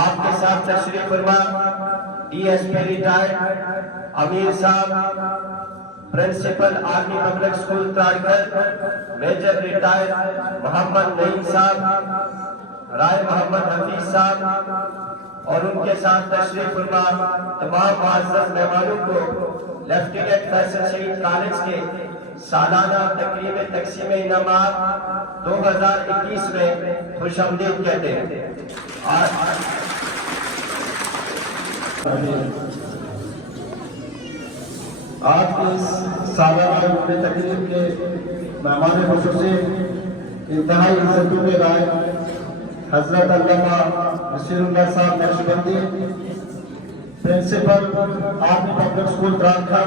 آپ کے ساتھ تشریف فرما D S P retired Amir صاحب، principal army public school Tararkar, major retired Muhammad Naeem صاحب، رائے محمد حفیظ صاحب، اور ان کے ساتھ تشریف فرما تمام معزز مہمانوں کو لیفٹیننٹ فیصل شہید کالج کے سالانہ تقریب تقسیم انعامات 2021 میں خوش آمدید کہتے ہیں۔ آج کی اس سالانہ تقریب کے مہمان خصوصی انتہائی عزتوں کے رائے حضرت علامہ نصیر اللہ صاحب Naqshbandi, principal army public school Tararkar,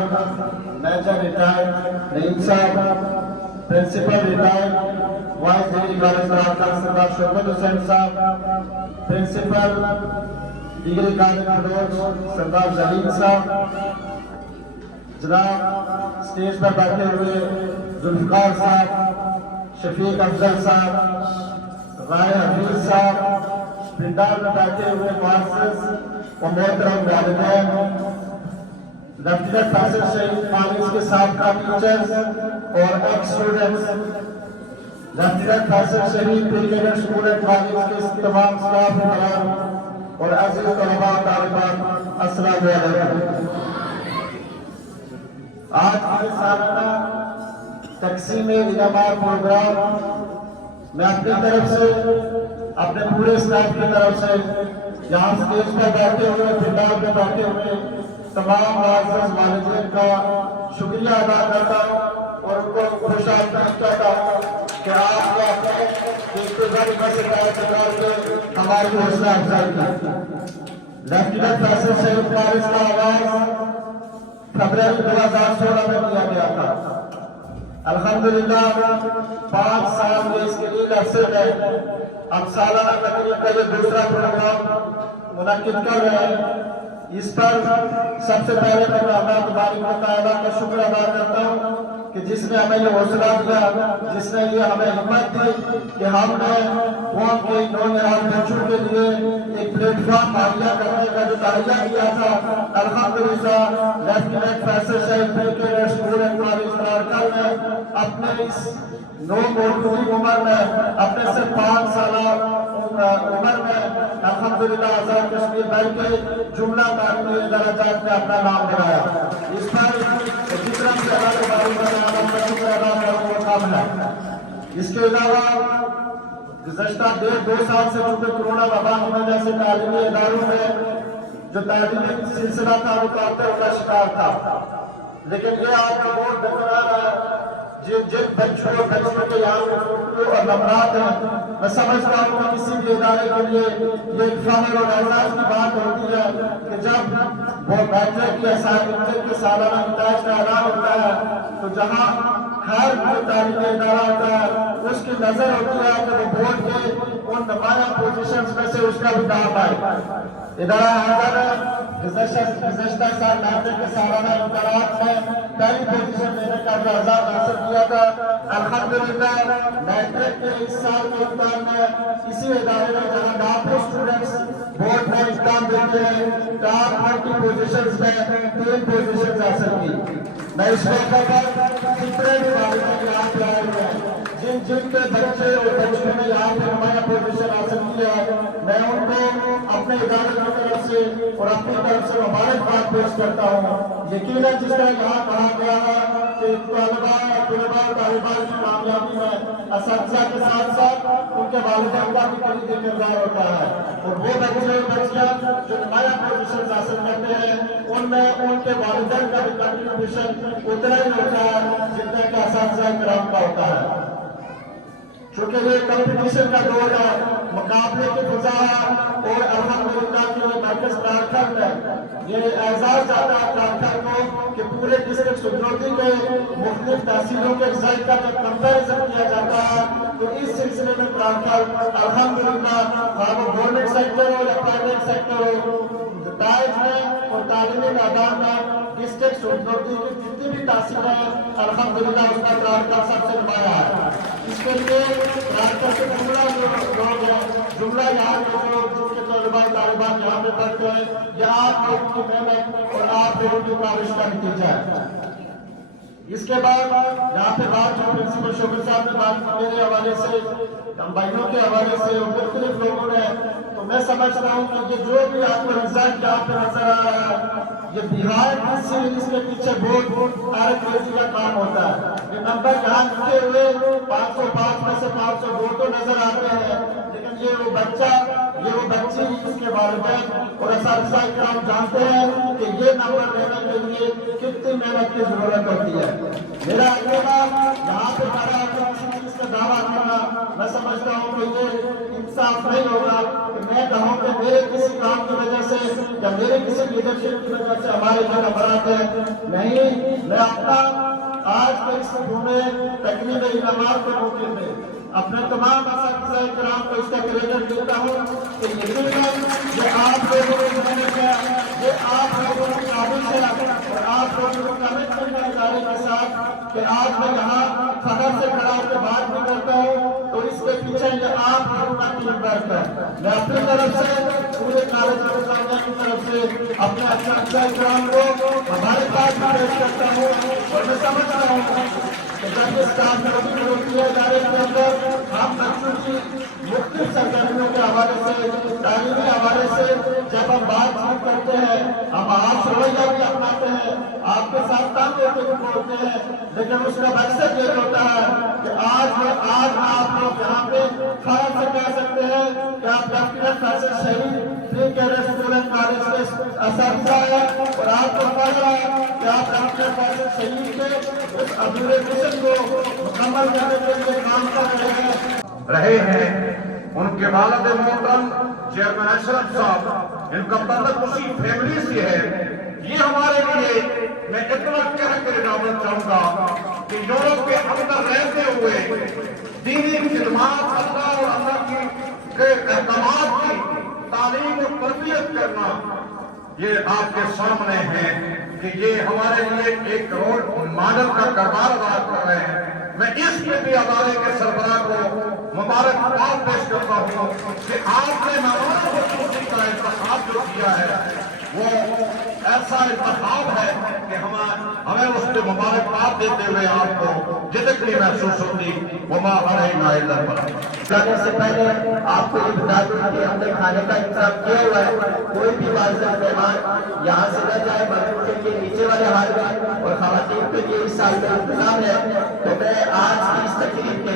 major retired Naeem صاحب، principal retired vice degree college Tararkar Sardar Shaukat حسین صاحب، پرنسپل ڈگری کالج بلوچ سردار ظہیر صاحب، جناب اسٹیج پر بیٹھے ہوئے ذوالفقار صاحب، شفیق افضل صاحب، رائے حفیظ صاحب، پنڈال میں بیٹھے ہوئے معزز و محترم والدین، لیفٹیننٹ فیصل شہید کالج کے سابقہ ٹیچرز اور ایکس اسٹوڈنٹس، لیفٹیننٹ فیصل شہید پریکیڈر اسکول اینڈ کالج کے تمام اسٹاف کرام اور عزیز طلباء و طالبات، السلام علیکم۔ آج کی سالانہ تقسیم انعامات پروگرام میں اپنی طرف سے، اپنے پورے اسٹاف کی طرف سے، یہاں اسٹیج پر بیٹھے ہوئے، پنڈال میں بیٹھے ہوئے تمام معزز والدین کا شکریہ ادا کرتا ہوں اور ان کو خوش آمدید کہتا ہوں کہ آپ نے اپنے انتظامی میں سے کار کے ہماری حوصلہ افزائی کی۔ لیفٹیننٹ فیصل شہید کالج کا آغاز فروری 2016 میں کیا گیا تھا۔ الحمدللہ 5 سال میں اس کے لیے عرصے میں اب سالانہ تقریب کا یہ دوسرا پروگرام منعقد کر رہے ہیں۔ اس پر سب سے پہلے میں اللہ تبارک و تعالیٰ کا شکر ادا کرتا ہوں کہ جس نے ہمیں یہ حوصلہ دیا، جس نے یہ ہمیں ہمت دی کہ ہم نے قوم کے نونہال بچوں کے لیے ایک پلیٹ فارم مہیا کرنے کا جو تحریہ کیا تھا۔ الحمدللہ لیفٹیننٹ فیصل شہید پریکیڈر اسکول اینڈ کالج تراڑکر میں اپنے اس نو موجودی عمر میں، اپنے سے 5 سالہ عمر میں الحمدللہ آزاد کشمیر بھائی کے جملہ تعلیمی درجات میں اپنا نام بنایا۔ اس پر جتنا بھی ہمارے بارے میں شکر ادا کروں وہ کام ہے۔ اس کے علاوہ گزشتہ 1.5-2 سال سے چونکہ کرونا وبا کی وجہ سے تعلیمی اداروں میں جو تعلیمی سلسلہ تھا وہ تعطل کا شکار تھا، لیکن یہ آپ کا بہت برقرار ہے۔ جن بچوں اور بچوں کے یہاں اور نفرات ہیں، میں سمجھتا ہوں کہ کسی بھی ادارے کے لیے یہ ایک فخر اور اعزاز کی بات ہوتی ہے کہ جب وہ میٹرک کے سالانہ نتائج کا اعلان ہوتا ہے تو جہاں ہر تعلیمی ادارہ ہوتا ہے اس کی نظر ہوتی ہے کہ وہ بورڈ کے ان نمایاں پوزیشنز میں سے اس کا بھی نام آئے۔ ادارہ حاضر ہے گزشتہ سال میٹرک کے سالانہ امتحانات میں پہلی پوزیشن لینے کا بھی اعزاز حاصل کیا تھا۔ الحمدللہ میٹرک کے اس سال کے امتحان میں اسی ادارے میں جہاں لاکھوں اسٹوڈنٹس بورڈ میں امتحان دیتے ہیں، ٹاپ 40 پوزیشنز میں 3 پوزیشنز حاصل کی۔ میں اس موقع پر کتنے بھی والدین یہاں پہ آئے ہوئے ہیں جن کے بچے اور بچیوں نے یہاں پہ نمایاں پوزیشن حاصل کی ہے، میں ان کو اپنے ادارے کی طرف سے اور اپنی طرف سے مبارکباد پیش کرتا ہوں۔ یقیناً جس طرح یہاں کہا گیا ہے کہ طلباء اور طالبات کی کامیابی میں اساتذہ کے ساتھ ساتھ ان کے والدین کا بھی کلیدی کردار ہوتا ہے، اور وہ بچے اور بچیاں جو نمایاں پوزیشن حاصل کرتے ہیں ان میں ان کے والدین کا بھی کنٹریبیوشن اتنا ہی ہوتا ہے جتنا کہ اساتذہ کرام کا ہوتا ہے۔ چونکہ یہ کمپٹیشن کا دور ہے، مقابلے کی فضا ہے، اور الحمدللہ کے مرکز تراڑکر میں یہ اعزاز جاتا ہے تراڑکر کو کہ پورے ڈسٹرکٹ سدروتی کے مختلف تحصیلوں کے رزلٹ کا جب کمپیریزن کیا جاتا ہے تو اس سلسلے میں تراڑکر الحمدللہ وہ گورنمنٹ سیکٹر ہو یا پرائیویٹ سیکٹر ہو، نتائج میں اور تعلیمی میدان میں ڈسٹرکٹ سدروتی کی جتنی بھی تحصیلیں ہیں الحمدللہ اس کا تراڑکر سب سے نمایاں ہے۔ اس کے لیے تراڑکر سے پورا لوگ ہیں جملہ یہاں کے جو جن کے طلباء طالبات یہاں پہ پڑھتے ہیں، یہ آپ لوگوں کی محنت اور آپ لوگوں کی کاوش کا نتیجہ ہے۔ اس کے بعد یہاں پہ بات جو پرنسپل شوکت صاحب نے بات کی میرے حوالے سے، ہم بھائیوں کے حوالے سے اور مختلف لوگوں نے، تو میں سمجھتا ہوں کہ یہ جو بھی آپ کو رمضان یہاں پہ نظر آ رہا ہے، یہ بہار سے اس کے پیچھے بہت تارک ریزی کا کام ہوتا ہے۔ یہ نمبر یہاں لکھے ہوئے 505 میں سے 502 تو نظر آتے ہیں، لیکن یہ وہ بچہ، یہ وہ بچی، اس کے والدین اور اساتذہ کرام جانتے ہیں کہ یہ نمبر لینے کے لیے کتنی محنت کی ضرورت ہوتی ہے۔ میرا اکیلا یہاں پہ کھڑا ہے کسی چیز کا دعویٰ کرنا، میں سمجھتا ہوں کہ یہ انصاف نہیں ہوگا کہ میں کہوں کہ میرے کسی کام کی وجہ سے یا میرے کسی لیڈرشپ کی وجہ سے ہمارے جو نمبرات ہیں، نہیں، میں اپنا آج کے اس جمعے تقریب انعامات کے موقع پہ اپنے تمام اساتذہ کرام کو اس کا کریڈٹ دیتا ہوں کہ یقیناً یہ آپ لوگوں کی محنت ہے، یہ آپ لوگوں کی کاوش ہے اور آپ لوگوں کو کمٹمنٹ کا ادارے کے ساتھ کہ آج میں یہاں فخر سے کھڑا ہو کے بات بھی کرتا ہوں، تو اس کے پیچھے یہ آپ لوگوں کا ٹیم ورک ہے۔ میں اپنی طرف سے پورے کالج انتظامیہ کی طرف سے اپنے اساتذہ کرام کو ہمارے پاس پیش کرتا ہوں اور میں سمجھتا ہوں کہ جب اس کامیابی ہوتی ہے ادارے کے اندر، ہم بچوں کی مختلف سرگرمیوں کے حوالے سے، تعلیمی حوالے سے جب ہم بات چیت کرتے ہیں، ہم آج رویہ بھی اپناتے ہیں، آپ کے ساتھ کام کرتے ہوئے بولتے ہیں، لیکن اس کا مقصد یہ ہوتا ہے کہ آج آپ لوگ یہاں پہ فخر سے کہہ سکتے ہیں کہ آپ لیفٹیننٹ فیصل شہید پری کیڈر اسکول اینڈ کالج کے اساتذہ ہیں اور آپ کو پتا ہے کہ آپ لیفٹیننٹ فیصل شہید کے اس ادھورے مشن کو مکمل کرنے کے لیے کام کر رہے ہیں۔ ان کے والد محترم چیئرمین اشرف صاحب، ان کا تعلق اسی فیملی سے ہے۔ یہ ہمارے لیے، میں اتنا کہہ کر اجازت چاہوں گا کہ یورپ کے اندر رہتے ہوئے دینی خدمات، اللہ اور اللہ کے احکامات کی تعلیم و تربیت کرنا، یہ آپ کے سامنے ہے کہ یہ ہمارے لیے ایک رول ماڈل کا کردار ادا کر رہے ہیں۔ میں اس بھی ادارے کے سربراہ کو مبارکباد پیش کرتا ہوں کہ آپ نے ہمارے خصوصی کا انتخاب جو کیا ہے وہ ایسا انتخاب ہے کہ ہمیں اس پہ مبارکباد دیتے ہوئے آپ کو جتنی محسوس ہوتی وما علینا الا البلاغ۔ جانے سے پہلے آپ کو یہ بتا دوں کہ ہم نے کھانے کا انتظام کیا ہوا ہے، کوئی بھی معزز مہمان یہاں سے نہ جائے، بلکہ کے نیچے والے حال میں اور خواتین کے لیے اس سال کا انتظام ہے۔ تو میں آج کی اس تقریب کے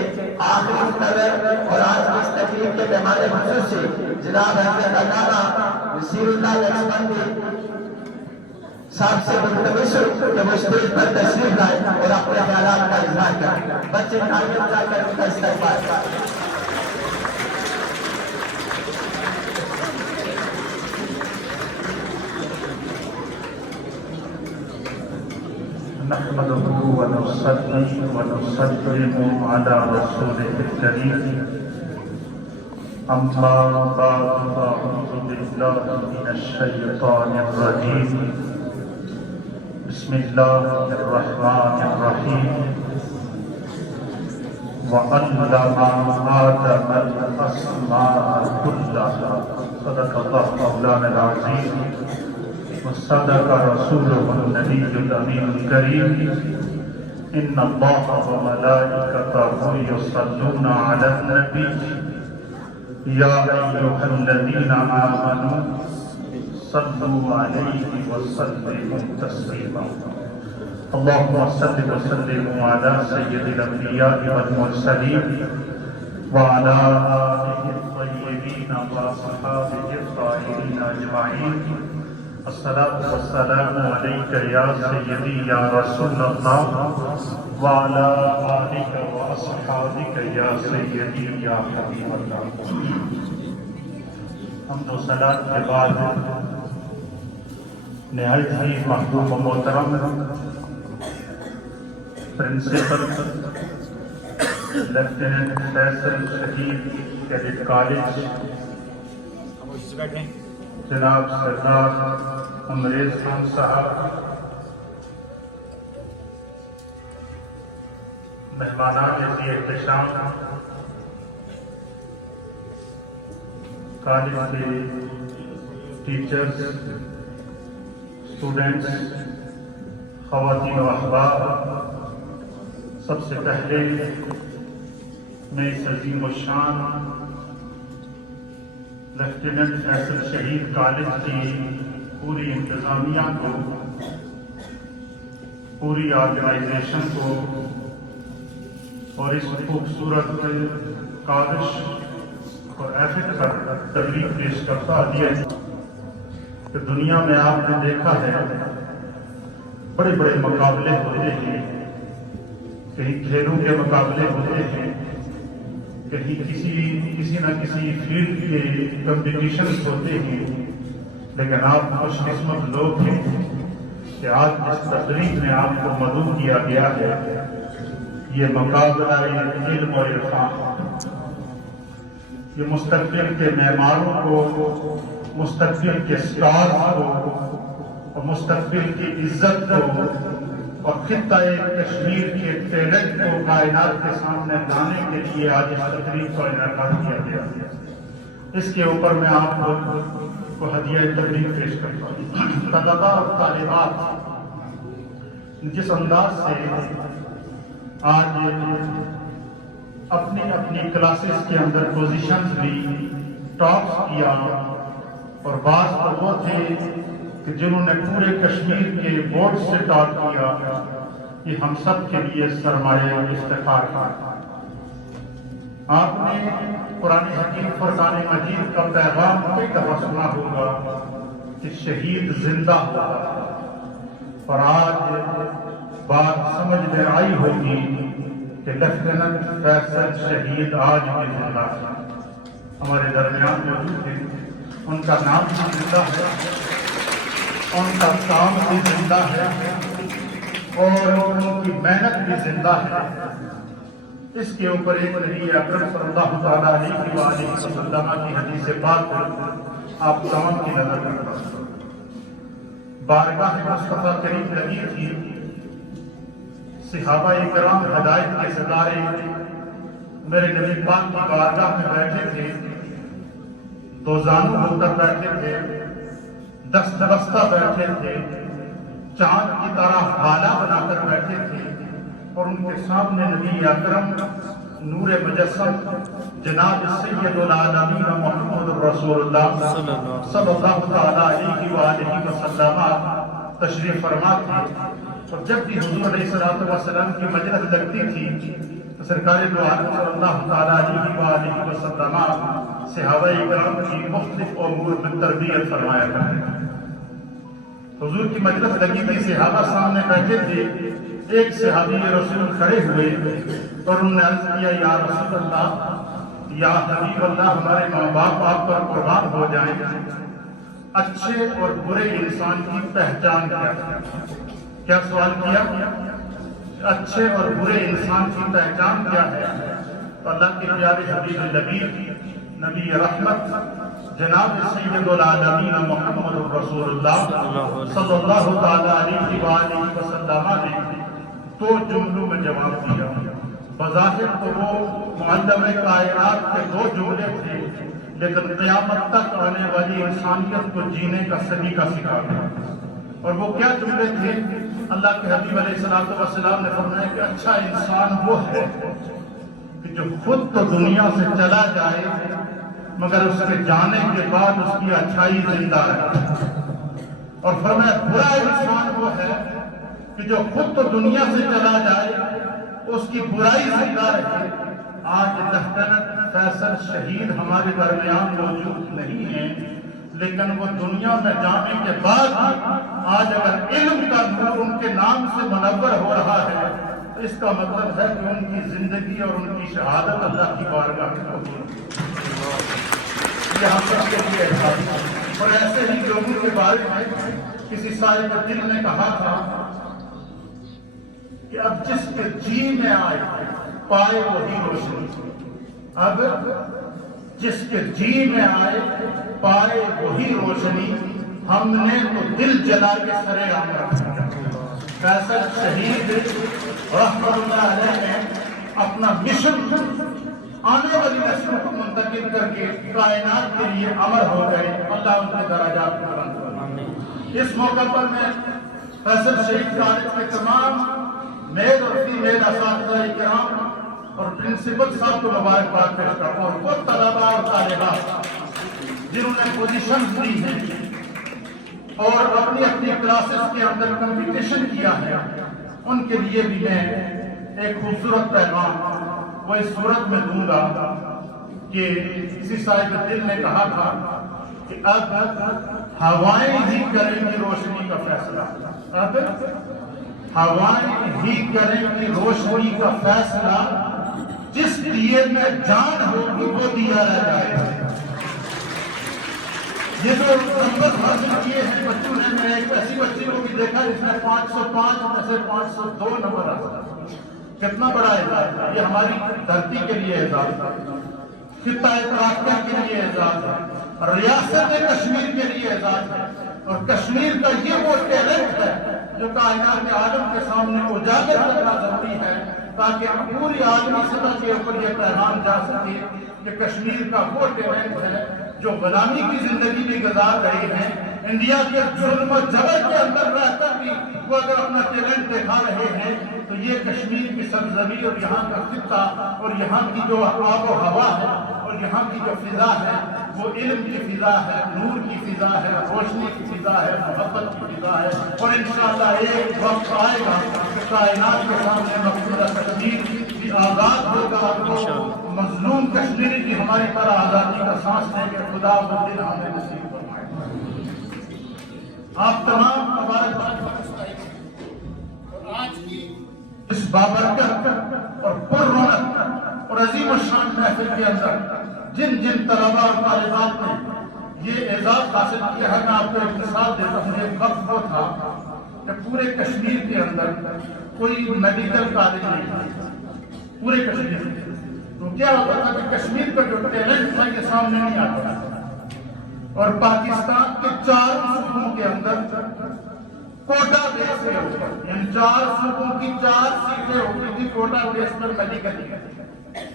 آخری مقرر اور آج کی اس تقریب کے مہمان خصوصی جناب حضرت علامہ نصیر اللہ لکشمندی صاحب سے ملتمس ہوں کہ وہ اسٹیج پر تشریف لائیں اور اپنے خیالات کا اظہار کریں۔ بچے کھانے میں جا کر ان کا استقبال کریں۔ نحمده ونصلي ونسلم على رسوله الكريم أما بعد فأعوذ بالله من الشيطان الرجيم بسم الله الرحمن الرحيم وعلم آدم الأسماء كلها صدق الله مولانا العظيم وصدق رسوله النبي الأمين الكريم إن الله وملائكته يصلون على النبي يا أيها الذين آمنوا صلوا عليه وسلموا تسليما اللهم صل وسلم على سيد الأنبياء والمرسلين وعلى آله الطيبين وأصحابه الطاهرين أجمعين الصلاة والسلام عليك يا سيدي يا رسول الله وعلى آلك وأصحابك يا سيدي يا حبيب الله۔ حمد و صلاة کے بعد نہایت ہی محبوب و محترم پرنسپل لیفٹیننٹ فیصل شہید کیڈٹ کالج جناب سردار انگریز خان صاحب، مہمانان عزیز احتشام، کالج کے ٹیچرز، اسٹوڈنٹس، خواتین و احباب، سب سے پہلے میں اس عظیم الشان لیفٹیننٹ فیصل شہید کالج کی پوری انتظامیہ کو، پوری آرگنائزیشن کو اور اس خوبصورت کاوش اور ایفٹ پر تبریک پیش کرتا دیا کہ دنیا میں آپ نے دیکھا ہے بڑے بڑے مقابلے ہوتے ہیں، کہیں کھیلوں کے مقابلے ہوتے ہیں، کہیں کسی نہ کسی فیلڈ کے کمپٹیشنز ہوتے ہیں، لیکن آپ خوش قسمت لوگ ہیں کہ آج جس تقریب میں آپ کو مدعو کیا گیا ہے یہ مقابلہ علم اور عرفان، یہ مستقبل کے معماروں کو، مستقبل کے اسٹار کو اور مستقبل کی عزت کو اور خطہ کشمیر کے ٹیلنٹ کو کائنات کے سامنے لانے کے لیے آج اس تقریب کا انعقاد کیا گیا۔ اس کے اوپر میں آپ کو ہدیہ تبریک پیش کرتا ہوں۔ طلباء اور طالبات جس انداز سے آج اپنی اپنی کلاسز کے اندر پوزیشنز لی، ٹاپس کیا، اور بعض تو وہ تھے کہ جنہوں نے پورے کشمیر کے بورڈ سے ٹاپ کیا، یہ ہم سب کے لیے سرمایہ افتخار تھا۔ آپ نے قرآن حکیم فرقان مجید کا پیغام کئی دفعہ سنا ہوگا کہ شہید زندہ ہوگا، اور آج بات سمجھ میں آئی ہوگی کہ لیفٹیننٹ فیصل شہید آج بھی زندہ ہے، ہمارے درمیان موجود ہیں۔ ان کا نام بھی زندہ ہے، ان کا کام بھی زندہ ہے، اور ان کی محنت بھی زندہ ہے۔ اس کے اوپر ایک نبی اکرم صلی اللہ تعالیٰ علیہ وآلہ وسلم کی حدیث پاک آپ تمام کی نظر کرتا ہوں۔ بارگاہ مصطفیٰ کریم لگی تھی، صحابہ کرام ہدایت کے ستارے میرے نبی پاک کی بارگاہ میں بیٹھے تھے، دو زانو ہو کر بیٹھے تھے، دست بستہ بیٹھے تھے، چاند کی طرح بالا بنا کر بیٹھے تھے، اور ان کے سامنے نبی اکرم نور مجسم جناب سید العالمین محمد رسول اللہ صلی اللہ تعالیٰ علیہ وآلہ وسلم تشریف فرما تھے۔ اور جب بھی حضور علیہ السلام کی مجلس لگتی تھی تو سرکار دو عالم صلی اللہ تعالیٰ علیہ وآلہ وسلم صحابہ کرام کی مختلف امور میں تربیت فرمایا کرتے تھے۔ حضور کی مجلس لگی تھی، صحابہ سامنے بیٹھے تھے، ایک صحابی رسول کھڑے ہوئے اور انہوں نے عرض کیا، یا رسول اللہ، یا حبیب اللہ، ہمارے ماں باپ آپ پر قربان ہو جائیں، اچھے اور برے انسان کی پہچان کیا ہے؟ کیا سوال کیا؟ اچھے اور برے انسان کی پہچان کیا ہے؟ تو اللہ کے پیارے حبیب النبی، نبی رحمت جناب سید العالمین محمد رسول اللہ صلی اللہ تعالیٰ علیہ وآلہ وسلم نے دو جملوں میں جواب دیا۔ بظاہر تو وہ معلم کائنات کے دو جملے تھے، لیکن قیامت تک آنے والی انسانیت کو جینے کا سلیقہ سکھا گیا۔ اور وہ کیا جملے تھے؟ اللہ کے حبیب علیہ السلام نے فرمایا کہ اچھا انسان وہ ہے کہ جو خود تو دنیا سے چلا جائے مگر اس کے جانے کے بعد اس کی اچھائی زندہ رہے، اور فرمایا برا انسان وہ ہے کہ جو خود تو دنیا سے چلا جائے اس کی برائی زندہ رہے۔ آج لیفٹیننٹ فیصل شہید ہمارے درمیان موجود نہیں ہیں، لیکن وہ دنیا میں جانے کے بعد آج اگر علم کا نور ان کے نام سے منور ہو رہا ہے تو اس کا مطلب ہے کہ ان کی زندگی اور ان کی شہادت اللہ کی بارگاہ میں ہوگی۔ یہ ہم سب کے لیے احساس۔ اور ایسے ہی لوگوں کے بارے میں کسی صاحب دل نے کہا تھا کہ اب جس کے جی میں آئے پائے وہی روشنی، اب جس کے جی میں آئے پائے وہی روشنی، ہم نے تو دل جلا کے سرے عام رکھا۔ فیصل شہید رحمۃ اللہ علیہ نے اپنا مشن آنے والی نسلوں کو منتقل تبلیغ کر کے کائنات کے لیے امر ہو گئے، اللہ ان کے درجات کو بلند فرمائے۔ اس موقع پر میں فیصل شہید کالج کے تمام میل اور فیمیل اساتذہ کرام اور پرنسپل صاحب کو مبارکباد پیش کرتا ہوں، اور وہ طلباء اور طالبات جنہوں نے پوزیشن دی ہیں اور اپنی اپنی کلاسز کے اندر کمپٹیشن کیا ہے، ان کے لیے بھی میں ایک خوبصورت پیغام وہ اس صورت میں دوں گا کہ کسی صاحب دل نے کہا تھا کہ اب ہوائیں ہی کریں گی روشنی کا فیصلہ، اب ہوائیں ہی کریں گی روشنی کا فیصلہ، جس دیے میں جان ہوگی وہ دیا رہ جائے گا۔ یہ جو نمبر حاصل کیے ہیں بچوں نے، میں ایک ایسی بچی کو بھی دیکھا جس نے 505 میں سے 502 نمبر حاصل کیا۔ کتنا بڑا اعزاز ہے یہ، ہماری دھرتی کے لیے اعزاز ہے، خطہ تراکیہ کے لیے اعزاز ہے، ریاست کشمیر کے لیے اعزاز ہے، اور کشمیر کا یہ وہ ٹیلنٹ ہے جو کائنات عالم کے سامنے اجاگر کرنا ضروری ہے، تاکہ پوری عالمی سطح کے اوپر یہ پیغام جا سکے کہ کشمیر کا وہ ٹیلنٹ ہے جو غلامی کی زندگی بھی گزار رہے ہیں، انڈیا کے ظلم و جبر کے اندر رہ کر بھی وہ اگر اپنا ٹیلنٹ دکھا رہے ہیں تو یہ کشمیر کی سرزمین اور یہاں کا خطہ اور یہاں کی جو آب و ہوا ہے اور یہاں کی جو فضا ہے وہ علم کی فضا ہے، نور کی فضا ہے، روشنی کی فضا ہے، محبت کی فضا ہے، اور انشاءاللہ ایک وقت آئے گا کہ کائنات کے سامنے مقبولہ کشمیر بھی آزاد ہوگا، تو مظلوم کشمیری کی ہماری طرح آزادی کا سانس لے کے خدا وہ دن ہمیں نصیب فرمائے۔ آپ تمام مبارکباد اور آج کی اس بابرکت اور پر رونق اور عظیم الشان محفل کے اندر جن جن طلباء اور طالبات نے یہ اعزاز حاصل کیا ہے، میں آپ کو ایک مثال دیتا ہوں۔ ایک وقت وہ تھا کہ پورے کشمیر کے اندر کوئی میڈیکل کالج نہیں تھا، پورے کشمیر میں، تو کیا ہوتا تھا کہ کشمیر کا جو ٹیلنٹ تھا یہ سامنے نہیں آتا تھا، اور پاکستان کے 4 صوبوں کے اندر کوٹا بیس پہ ہوتا ہے، یعنی 4 صوبوں کی 4 سیٹیں ہوتی تھی کوٹا بیس پر میڈیکل کی۔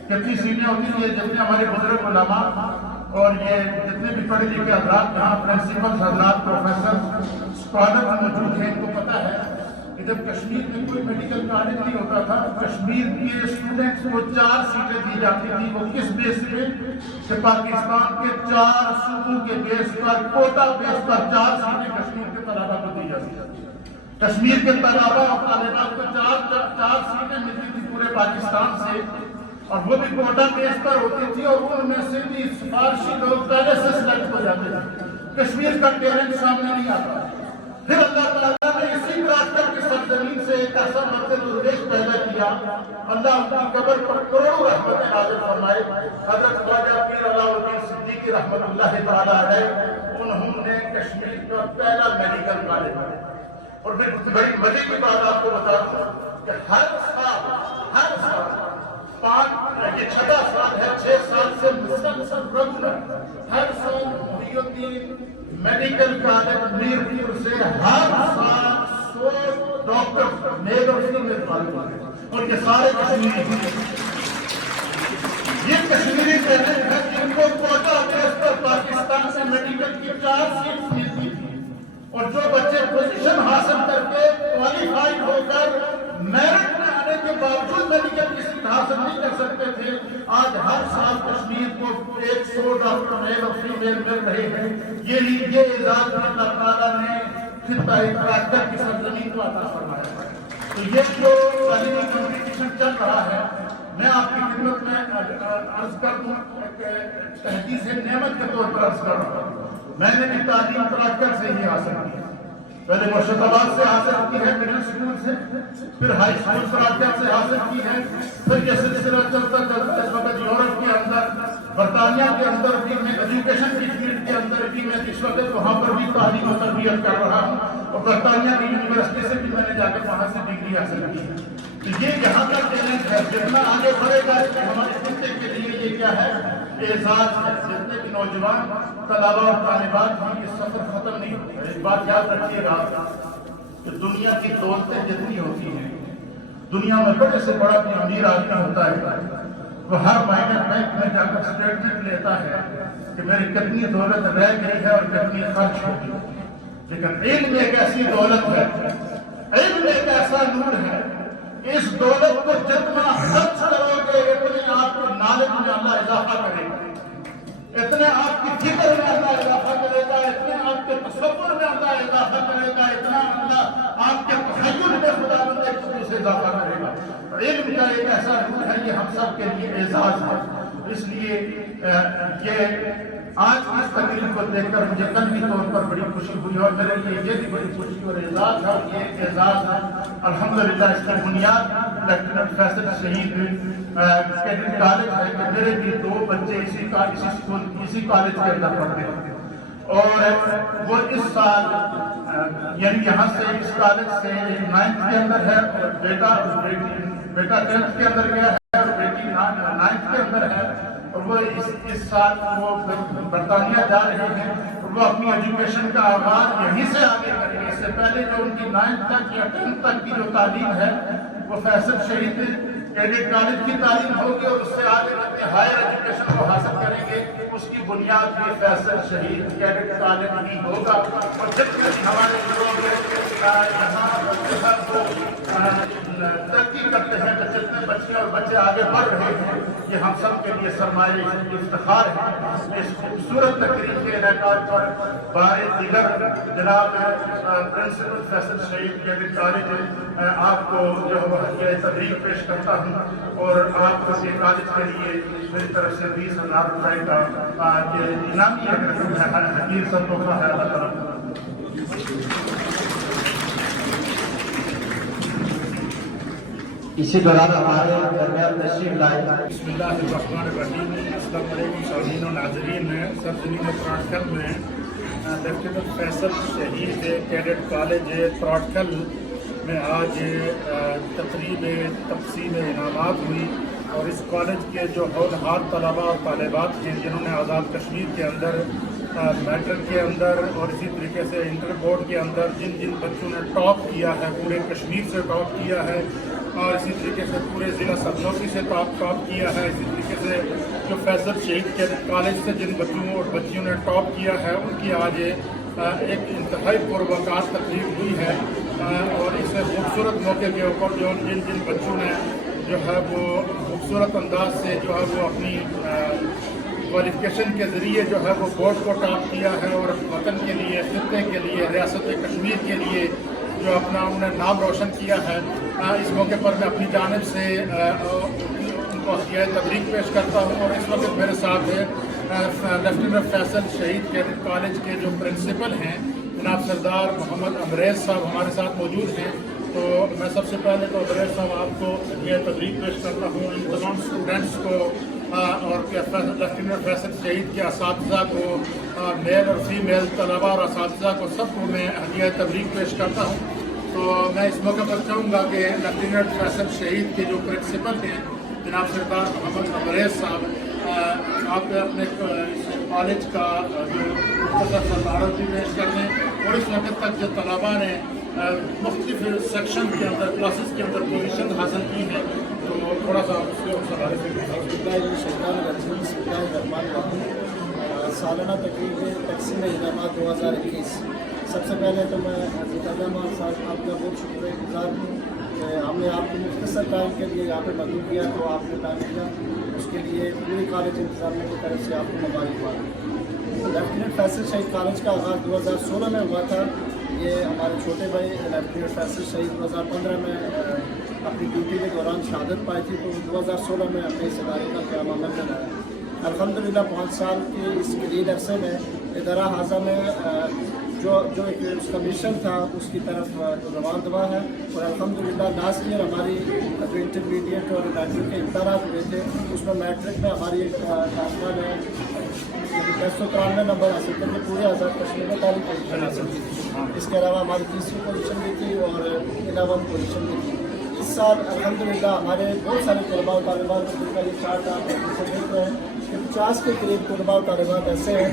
کتنی سیٹیں ہوتی تھی؟ جتنے ہمارے بزرگ علماء اور یہ جتنے بھی پڑھے لکھے حضرات یہاں پرنسپل حضرات پروفیسر اسکالر موجود ہیں، ان کو پتہ ہے کہ جب کشمیر میں کوئی میڈیکل کالج نہیں ہوتا تھا، کشمیر کے اسٹوڈنٹس کو 4 سیٹیں دی جاتی تھی۔ وہ کس بیس پہ؟ کہ پاکستان کے 4 صوبوں کے بیس پر، کوٹا بیس پر 4 سیٹیں کشمیر کے طلباء کو دی جاتی تھی۔ کشمیر کے طلباء اور طالبات کو 4 سیٹیں ملتی تھی پورے پاکستان سے، اور وہ بھی کوٹا بیس پر ہوتی تھی، اور ان میں سے بھی سفارشی لوگ پہلے سے سلیکٹ ہو جاتے تھے۔ کشمیر کا ٹیلنٹ سامنے نہیں آتا۔ پھر اللہ تعالیٰ نے اسی کراچکر کی سرزمین سے ایک ایسا مرد درویش پیدا کیا، اللہ ان کی قبر پر کروڑوں رحمتیں نازل فرمائے، حضرت خواجہ پیر علاء الدین صدیقی رحمت اللہ تعالیٰ علیہ۔ انہوں نے کشمیر کا پہلا میڈیکل کالج بنایا، اور پھر بڑی مزے کی بات آپ کو بتا دوں کہ ہر سال یہ 6 سال ہے، 6 سال سے مسلسل ریگولر ہر سال محی الدین میڈیکل کالج میرپور سے ہر سال 100 ڈاکٹر میل اور فیمیل معلوم ہیں، اور یہ سارے کشمیری ہیں۔ یہ کشمیری ٹیلنٹ ہے جن کو کوٹا بیس پر پاکستان سے میڈیکل کی 4 سیٹ ملتی تھی، اور جو بچے پوزیشن حاصل کر کے کوالیفائڈ ہو کر میرٹ میں آنے کے باوجود میڈیکل کی سیٹ حاصل نہیں کر سکتے تھے، آج ہر سال کشمیر کو 100 ڈاکٹر میل اور فیمیل مل رہے ہیں۔ یہ اعزاز اللہ تعالیٰ نے خطہ تراکیہ کی سرزمین کو عطا فرمایا ہے۔ تو یہ جو تعلیمی کمپٹیشن چل رہا ہے، میں آپ کی خدمت میں عرض کر دوں، تحدیث نعمت کے طور پر عرض کر رہا ہوں۔ میں نے بھی تعلیم تراکیہ سے ہی حاصل کی، پہلے مرشد آباد سے حاصل کی ہے، مڈل اسکول سے، پھر ہائی اسکول تراکیہ سے حاصل کی ہے، پھر یہ سلسلہ چلتا چلتا اس وقت یورپ کے اندر، برطانیہ کے اندر بھی میں ایجوکیشن کی فیلڈ کے اندر بھی میں اس وقت وہاں پر بھی تعلیم و تربیت کر رہا ہوں، اور برطانیہ کی یونیورسٹی سے بھی میں نے جا کے وہاں سے ڈگری حاصل کی ہے۔ تو یہ یہاں کا ٹیلنٹ ہے، جتنا آگے بڑھے گا ہمارے خطے کے لیے یہ کیا ہے؟ اعزاز ہے۔ جتنے بھی نوجوان طلباء اور طالبات ہیں، یہ سفر ختم نہیں ہوتا۔ ایک بات یاد رکھیے گا کہ دنیا کی دولتیں جتنی ہوتی ہیں، دنیا میں بڑے سے بڑا بھی امیر آدمی ہوتا ہے وہ ہر مہینے بینک میں جا کر اسٹیٹمنٹ لیتا ہے کہ میری کتنی دولت رہ گئی ہے اور کتنی خرچ ہوگی. لیکن علم ایک ایسی دولت ہے، علم ایک ایسا نور ہے، اس دولت کو جتنا خرچ کرو گے اتنے آپ کو نالج میں اللہ اضافہ کرے گا، اتنے آپ کی فکر میں اللہ اضافہ کرے گا، اتنے آپ کے تصور میں اللہ اضافہ کرے گا، اتنا اللہ آپ کے تخیل میں خدا بندے سے اضافہ کرے گا. علم کا ایک ایسا نور ہے، یہ ہم سب کے لیے اعزاز ہے. اس لیے کہ آج کی اس تقریب کو دیکھ کر مجھے قلبی طور پر بڑی خوشی ہوئی اور میرے لیے یہ بھی بڑی خوشی اور اعزاز ہے. اور یہ اعزاز ہے الحمدللہ اس کی بنیاد لیفٹیننٹ فیصل شہید کیڈٹ کالج ہے کہ میرے بھی 2 بچے اسی کالج کے اندر پڑھتے ہیں اور وہ اس سال یعنی یہاں سے اس کالج سے 9th کے اندر ہے اور بیٹا 10th کے اندر گیا ہے اور بیٹی 9th کے اندر ہے اور وہ اس سال وہ برطانیہ جا رہے ہیں اور وہ اپنی ایجوکیشن کا آغاز یہیں سے آگے کریں گے. اس سے پہلے جو ان کی 9th تک یا 10th تک کی جو تعلیم ہے وہ فیصل شہید کیڈٹ کالج کی تعلیم ہوگی اور اس سے آگے اپنے ہائر ایجوکیشن کو حاصل کریں گے. اس کی بنیاد بھی فیصل شہید کیڈٹ کالج ہی ہوگا. اور جتنے ہمارے لوگ یہاں ترقی کرتے ہیں تو جتنے بچے اور بچے آگے بڑھ رہے ہیں یہ ہم سب کے لیے سرمایہ افتخار ہے. اس خوبصورت تقریب کے انعقاد پر بارے دیگر جناب پرنسپل فیصل شہید کیڈٹ کالج آپ کو جو یہ تبریک پیش کرتا ہوں اور آپ کو یہ کالج کے لیے میری طرف سے 20,000 روپئے کا انعامی رقم ہے حقیر سب کو ہے. اللہ تعالیٰ اسی دوران ہمارے درمیان تشریف لائے. بسم اللہ الرحمن الرحیم. السلام علیکم سامعین و ناظرین. سرزمین پراٹکل میں لیفٹیننٹ فیصل شہید کیڈٹ کالج پراٹکل میں آج تقریب تقسیم انعامات ہوئی اور اس کالج کے جو ہونہار طلباء اور طالبات ہیں جنہوں نے آزاد کشمیر کے اندر میٹرک کے اندر اور اسی طریقے سے انٹر بورڈ کے اندر جن بچوں نے ٹاپ کیا ہے پورے کشمیر سے ٹاپ کیا ہے اور اسی طریقے سے پورے ضلع سرنوسی سے ٹاپ کیا ہے. اسی طریقے سے جو فیصل شہید کیڈٹ کالج سے جن بچوں اور بچیوں نے ٹاپ کیا ہے ان کی آج ایک انتہائی پروقار تقریب ہوئی ہے اور اس خوبصورت موقع کے اوپر جو جن بچوں نے جو ہے وہ خوبصورت انداز سے جو ہے وہ اپنی کوالیفکیشن کے ذریعے جو ہے وہ بورڈ کو ٹاپ کیا ہے اور وطن کے لیے خطے کے لیے ریاست کشمیر کے لیے جو اپنا انہوں نے نام روشن کیا ہے. اس موقع پر میں اپنی جانب سے ان کو ہدیہ تبریک پیش کرتا ہوں اور اس وقت میرے ساتھ لیفٹیننٹ فیصل شہید کیڈٹ کالج کے جو پرنسپل ہیں جناب سردار محمد امریز صاحب ہمارے ساتھ موجود ہیں. تو میں سب سے پہلے تو امریز صاحب آپ کو ہدیہ تبریک پیش کرتا ہوں. ان تمام اسٹوڈنٹس کو اور لیفٹیننٹ فیصل شہید کے اساتذہ کو میل اور فیمیل طلباء اور اساتذہ کو سب کو میں ہدیہ تبریک پیش کرتا ہوں. تو میں اس موقع پر چاہوں گا کہ لیفٹیننٹ فیصل شہید کے جو پرنسپل ہیں جناب سردار محمد امریز صاحب آپ اپنے کالج کا جو مختصر سا تعارف بھی پیش کر دیں اور اس وقت تک جو طلباء نے مختلف سیکشن کے اندر کلاسز کے اندر پوزیشن حاصل کی ہیں تو تھوڑا سا اس کے حوالے سے سالانہ تقریب تقسیم انعامات 2021. سب سے پہلے تو میں صاحب آپ کا بہت شکر گزار ہوں کہ ہم نے آپ کو مختصر ٹائم کے لیے یہاں پہ مدعو کیا تو آپ نے ٹائم دیا اس کے لیے پوری کالج انتظامیہ کی طرف سے آپ کو مبارکباد. لیفٹیننٹ فیصل شہید کالج کا آغاز 2016 میں ہوا تھا. یہ ہمارے چھوٹے بھائی لیفٹیننٹ فیصل شہید 2015 میں اپنی ڈیوٹی کے دوران شہادت پائی تھی تو 2016 میں ہم نے اس ادارے کا قیام عمل میں لایا. الحمدللہ 5 سال کے اس قلیل عرصے میں ادارہ اعظم میں جو ایک اس کا مشن تھا اس کی طرف روان دوا ہے اور الحمدللہ لاسٹ ایئر ہماری جو انٹرمیڈیٹ اور میٹرک کے امتحانات ہوئے تھے اس میں میٹرک میں ہماری ایک ٹاسمہ نے 693 نمبر حاصل کر کے پورے آزاد کشمیر میں تعلیم پوزیشن حاصل کی. اس کے علاوہ ہماری تیسری پوزیشن بھی تھی اور 11 پوزیشن بھی تھی. اس سال الحمدللہ ہمارے بہت سارے طلباء و طالبات جن کا یہ چارٹ آپ سے دیکھ رہے ہیں کہ 50 کے قریب طلباء و طالبات ایسے ہیں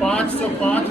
505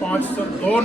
502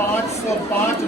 505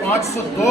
502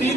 3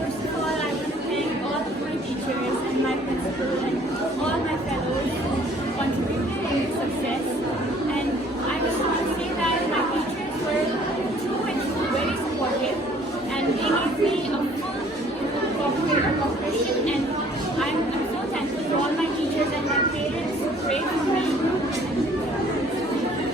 First of all, I want to thank all of my teachers and my principal and all my fellows who contributed in this success. And I just want to say that my teachers were true and very supportive, and they gave me a full cooperation, and I'm so thankful to all my teachers and my parents who prayed for me.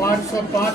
505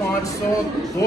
502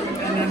MNN